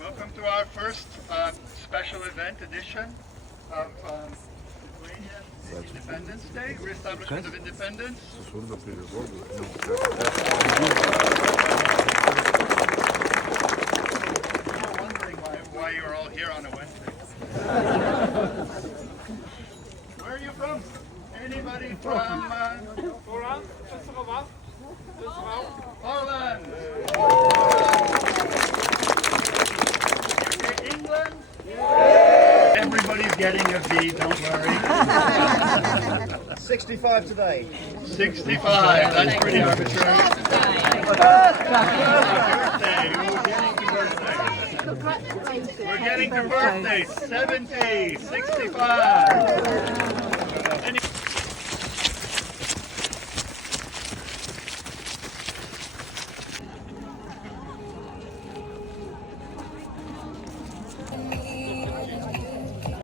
Welcome to our first special event edition of Lithuanian Independence Day, Reestablishment of Independence. You're wondering why you're all here on a Wednesday. Where are you from? Anybody from Holland? England? Everybody's getting a V, don't worry. 65 today. 65, that's pretty arbitrary. Birthday. We're getting to birthdays. 70, 65.